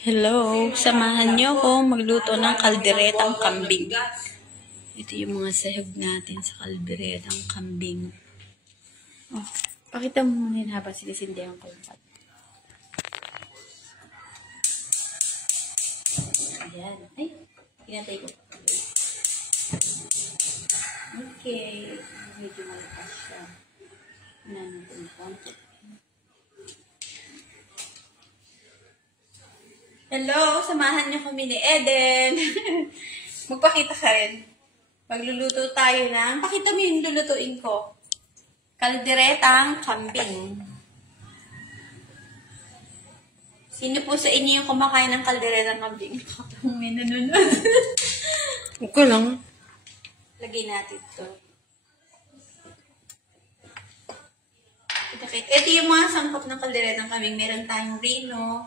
Hello, samahan niyo ako magluto ng kalderetang kambing. Ito yung mga sahog natin sa kalderetang kambing. Oh, pakita mo muna yun habang sinisindihan ko yung pat. Ayan. Ay, pinatay ko. Okay. Medyo malakas siya. Natin yung konti. Hello, samahan niyo kami ni Eden. Magpakita ka rin. Magluluto tayo ng, pakita mo yung lulutuin ko. Kalderetang kambing. Sino po sa inyo yung kumakain ng kalderetang kambing? May nanonood. Okay lang. Lagay natin ito. Ito yung mga sangkap ng kalderetang kambing. Meron tayong rino,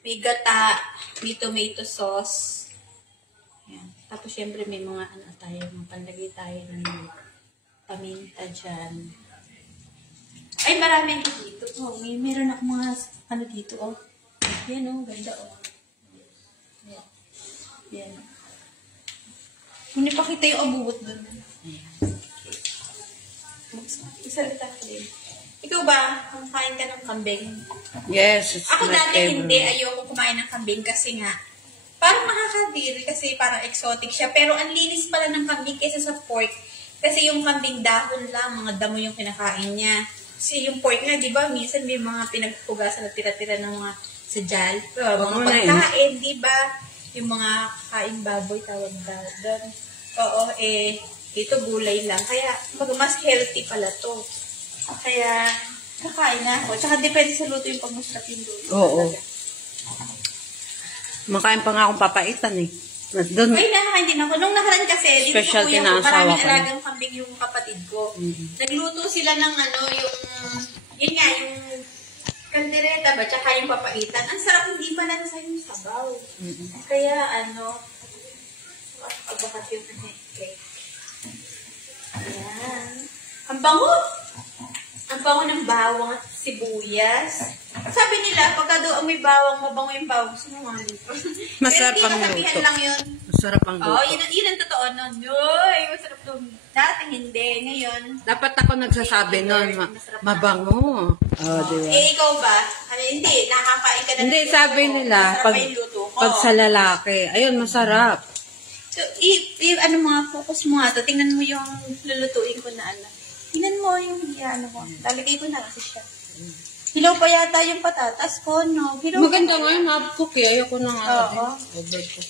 may gata, may tomato sauce. Yan. Tapos, syempre, may mga tayo, panlagay tayo ng paminta dyan. Ay, marami dito. Oh, meron ako mga, dito, oh. Yan, oh, ganda, oh. Yan. Yan. Kung ipakita yung abuot doon. Ayan. Okay. Isalita ko din. Ikaw ba, kumakain ka ng kambing? Yes, it's Ako my dati favorite. hindi, ayoko kumain ng kambing kasi nga, parang makakadiri kasi parang exotic siya. Pero ang linis pala ng kambing kaysa sa pork. Kasi yung kambing dahon lang, mga damo yung kinakain niya. Kasi yung pork nga, di ba, minsan may mga pinagpugasan na tira-tira ng mga sajal. Mga pagkain, di ba? Yung mga kain baboy, tawag doon. Oo, ito gulay lang. Kaya, mas healthy pala to. Kaya, kakain na ako. Tsaka depende sa luto yung pag-masarap yung luto. Oo. Makain pa nga akong papaitan eh. Doon, Ay, nakakain din ako. Nung nakaraan kasi, dito sa specialty kuya na ko, asawa maraming ko. alagang kambing yung kapatid ko. Nagluto sila ng yun nga, yung kaldereta ba, tsaka yung papaitan. Ang sarap, hindi pa lang sa yung sabaw. Kaya, abakat yung okay. Ayan. Ang bango! Ang bango ng bawang at sibuyas. Sabi nila, pagka daw may bawang, mabango yung bawang. Gusto mo nga dito. Masarap ang kasabihan luto. lang yun. Masarap ang luto. Oo, yun ang totoo nun. Yoy, masarap to. Dating hindi. Ngayon, Dapat ako nagsasabi nun, mabango. Oh, di ba? ikaw ba? Hindi, nakakain ka na. Hindi, sabi nila, Masarap pa yung luto ko. pag sa lalaki, ayun, masarap. So, focus mo nga to. Tingnan mo yung lulutuin ko na Tingnan mo yung ko. Lalagay ko na kasi siya. Hilaw pa yata yung patatas ko, no? Maganda nga yung half-cook eh. Ayoko na nga. Oo. Overcook.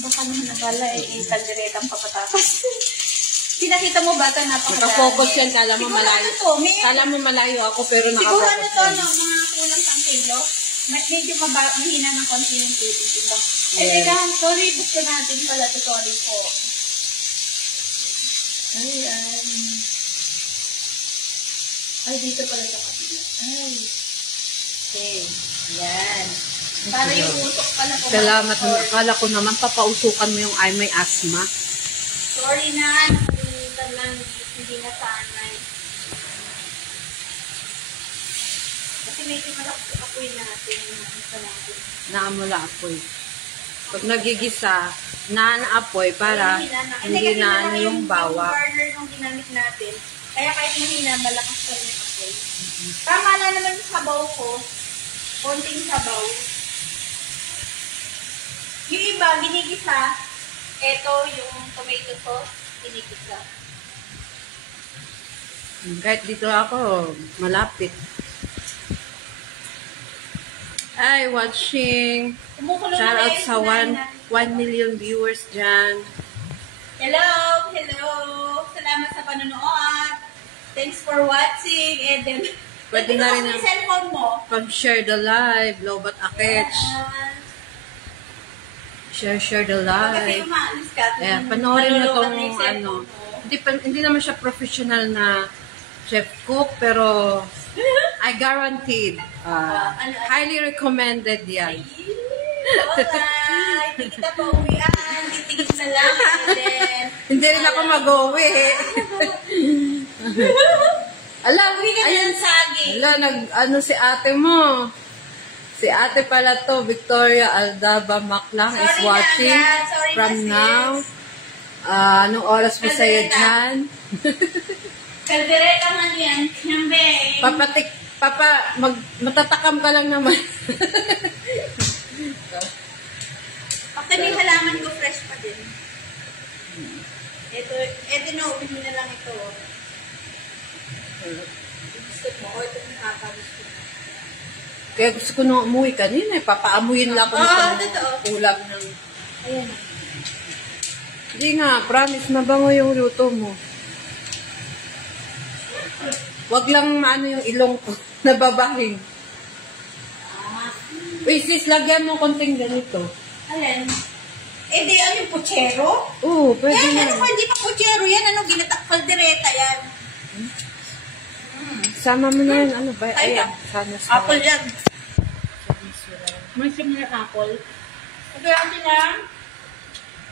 Baka naman nagala kalderetang papatatas. Pinakita mo ba ito? Nakafocus yan. Kala mo malayo. Kala mo malayo ako pero Siguro nakafocus to, yan. mga kulang pang kilo. Medyo mahina ng konti yung tubig. Diba? Teka, sorry, buksan natin pala. Sorry po. Ayan. Ay, dito pala sa kapila. Ay. Okay. Ayan. Para yung usok pala po. Salamat. Akala ko naman papausukan mo yung ay may asthma. Sorry na. Nakalimutan lang. Hindi na sanay. Kasi medyo malaki natin. Naamula apoy. Pag nagigisa, naapoy para hindi na ano yung bawa. Yung burner nung ginamit natin, kaya kahit mahina, malakas pa rin yung apoy. Tama na naman yung sabaw ko. Konting sabaw. Yung iba, ginigisa. Ito, yung tomato sauce, ginigisa. Kahit dito ako, malapit. Hi, watching. Kumukulo Shout na out yung sa sinain 1 million viewers dyan. Hello! Hello! Salamat sa panonood. Thanks for watching. And then, Pwede na rin yung cellphone mo. Pag-share the live, Lobat Akech. Share the Kasi live. umaalis ka. Yeah, panoorin mo nalulungan tong na yung cellphone mo. Hindi naman siya professional na chef cook, pero I guaranteed. Highly recommended yan. Alright. Hindi kita pauwian. Titigil na lang. Hindi rin ako mag-uwi. Alam, Uwi ka na ng saging. Ala, ano si ate mo? Si ate pala to, Victoria Aldaba Maclang is Sorry na, watching agad. Sorry from na, sis. now. Anong oras mo sa'yo dyan? Kaldereta man yan. Yambe. Matatakam ka lang naman. Actually, halaman ko fresh pa din. Ito na, uwi na lang ito. Gusto mo, o ito nakakagusto mo. Kaya gusto ko nung umuwi kanina, papaamuyin lang ako totoo. ulam ng... Ayan. Hindi nga, promise, mabango yung luto mo. Wag lang maano yung ilong ko, nababahing. Uy, sis, lagyan mo konting ganito. Ayan. Eh, di, ano yung puchero? Oo, pwede Yan, na. ano pa, hindi pa puchero yan. Ano, kaldereta yan. Sama mo na yun, ano ba? Ay, Ayan, sana sa... apple yan. May sim na apple. Ito natin lang.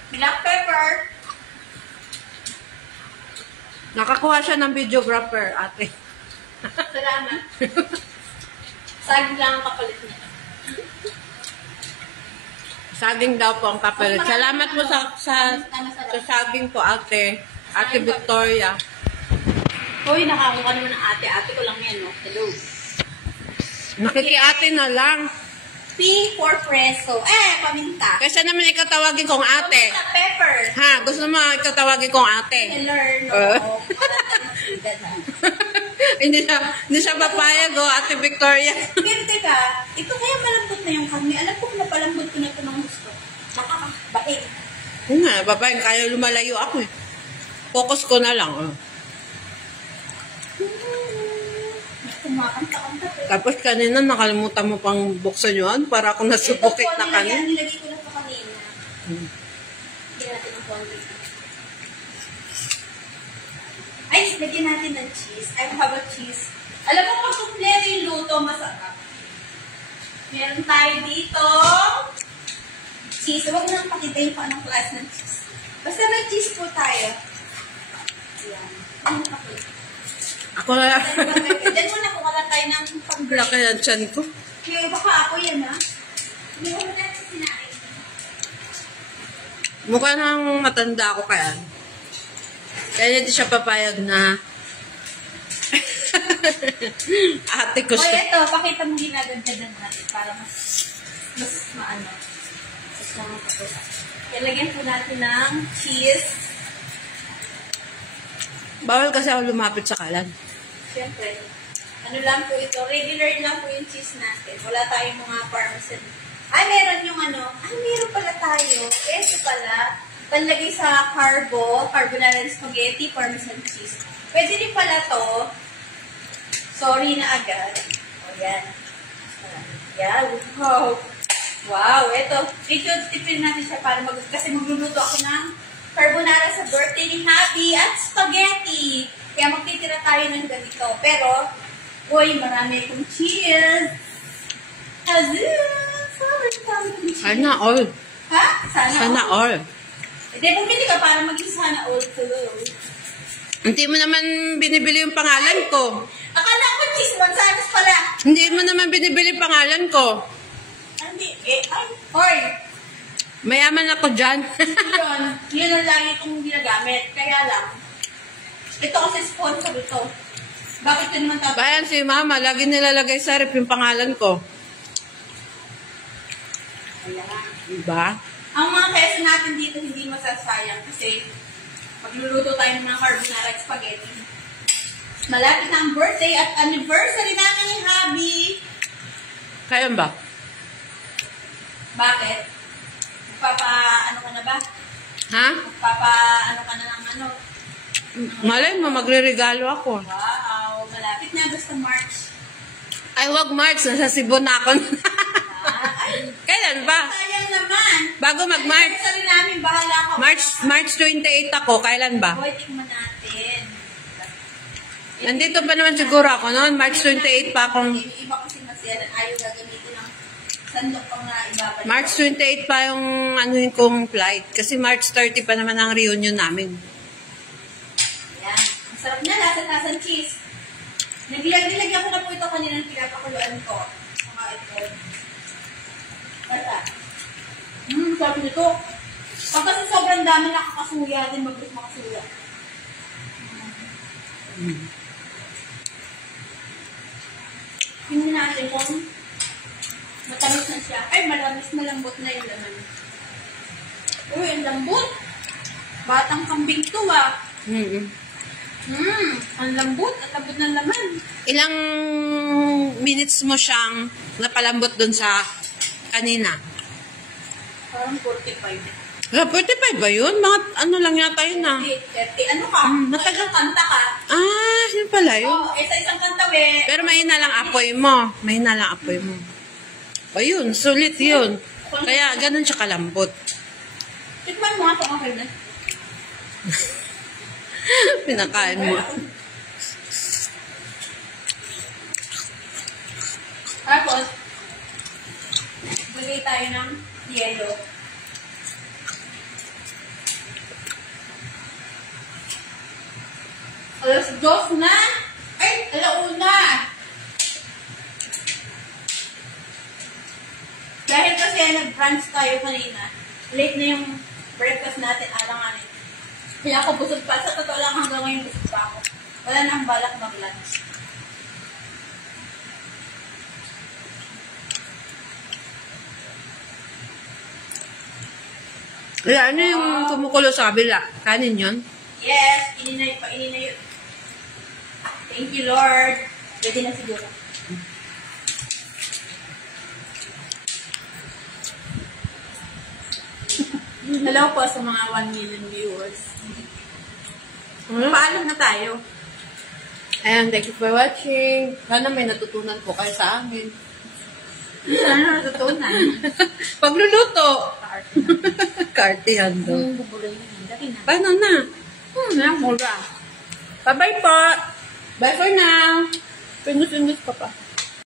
Black pepper. Nakakuha siya ng videographer, ate. Salamat. Saging lang ang kapalit niya. Saging daw po ang kapalit. Salamat po sa saging po, ate. Ate Victoria. Hoy, nakakuha naman ng ate. Ate ko lang yan, no? Hello. Nakiki-ate na lang. P for preso. Paminta. Kaysa naman ikaw tawagin kong ate. Paminta pepper. Ha? Gusto mo ikaw tawagin kong ate? Learn, no? Hindi siya papayag, oh, ate Victoria. Pero teka, ito kaya malambot na yung kami. Alam ko na palambot ko na ito ng gusto. Nakakabain. Oo nga, papayag. Kaya lumalayo ako eh. Focus ko na lang. Oh. Kumakanta-kanta. Tapos kanina nakalimutan mo pang buksan yun para ako nasubukit na kanina. Nilagay ko na ito kanina. Lagyan natin ng konti. Ay, lagyan natin ng cheese. I have a cheese. Alam mo, pag kumplero yung luto, masarap. Meron tayo dito. Cheese. Huwag mo nang pakita yung anong class ng cheese. Basta may cheese po tayo. Ayan. Ano pakita? Ako na lang. Diyan muna kung wala tayo ng pang-break. Laki ng tiyan ko. Kaya baka ako yan, ha? Hindi ko na sinain. Mukha nang matanda ako kaya. Kaya hindi siya papayag na ate ko O, siya. ito, pakita mo ginagandyan natin para mas maano. Mas makapula. Kaya lagyan po natin ng cheese. Bawal kasi ako lumapit sa kalan. Siyempre, ano lang po ito, regular lang po yung cheese natin. Wala tayong mga parmesan. Ay, meron yung ano, meron pala tayo. Ito pala, panlagay sa carbonara spaghetti, parmesan cheese. Pwede rin pala to. Sorry na agad. O, yan. Yan, wow. Wow, ito. Tipin natin siya para kasi magluluto ako ng carbonara sa birthday ni Happy at spaghetti. Kaya magtitira tayo ng ganito. Pero, boy, marami akong cheese. Sana all. Ha? Sana all. Hindi, bumili ka para maging sana all too. Hindi mo naman binibili yung pangalan ko. Akala ko cheese mansanas pala. Hindi mo naman binibili yung pangalan ko. Hindi, Hoy! Mayaman ako dyan. Yun ang lagi kong ginagamit. Kaya lang, ito kasi sponsor ito. Bakit ito naman tatapos? Bayan si mama, lagi nilalagay sa rep yung pangalan ko. Diba? Ang mga keso natin dito hindi masasayang kasi magluluto tayo ng mga carbonara at spaghetti. Malapit na ang birthday at anniversary namin ni Habi. Kaya ba? Bakit? Ano ka na ba? Ha? Ano ka na ng ano? Malay mo, magre-regalo ako. Wow, malapit na. Basta March. Ay, wag March. Nasa Cebu na ako. Ay, Kailan ba? sayang naman. Bago mag-March. Anniversary namin, bahala ka. March 28 ako. Kailan ba? Boy, tingnan natin. Nandito pa naman siguro ako noon. March 28 pa akong... Yung iba kasi masyalan, ayaw gagamitin ng sandok pang na ibabalik. March 28 pa yung ano yung kong flight. Kasi March 30 pa naman ang reunion namin. Yan. Masarap na, lasa-lasang cheese. Nilagyan ko na po ito kanina ng pinapakuluan ko. Saka ito. sarap nito. Kapag sobrang dami nakakasuya din, mabilis makasuya. Tingnan natin kung matamis na siya. Ay, malambot na yung laman. Uy, ang lambot. Batang kambing to ah. Ang lambot. Ang lambot ng laman. Ilang minutes mo siyang napalambot dun sa kanina? Parang 45. 45 ba yun? Mga ano lang yata yun ah. 30. Ano ka? matagal. Kanta ka. Ah, yun pala yun. Oo, sa isang kanta we. Pero mahina lang apoy mo. Mahina lang apoy mo. O yun, sulit yun. Kaya ganun siya kalambot. Tikman mo nga ito, okay na. Pinakain mo. Tapos, bigay tayo ng yelo. Alas 2 na! Ay, alauna! Dahil kasi nag-brunch tayo kanina, late na yung breakfast natin, alanganin. Kaya ako busog pa. Sa totoo lang hanggang ngayon busog pa ako. Wala nang balak mag-lunch. Kaya ano yung kumukulo sa kabila? Kanin yun? Yes, ininay pa, ininay. Thank you, Lord. Pwede na siguro. Hello po sa mga 1 million viewers. Paalam na tayo. Ayan, thank you for watching. Sana may natutunan po kayo sa amin. Ano natutunan? Pagluluto. Kartihan daw. Bubulay na. Dati na. Paano na? Mura. Bye-bye po. Bye for now. Pingus-ingus ka pa.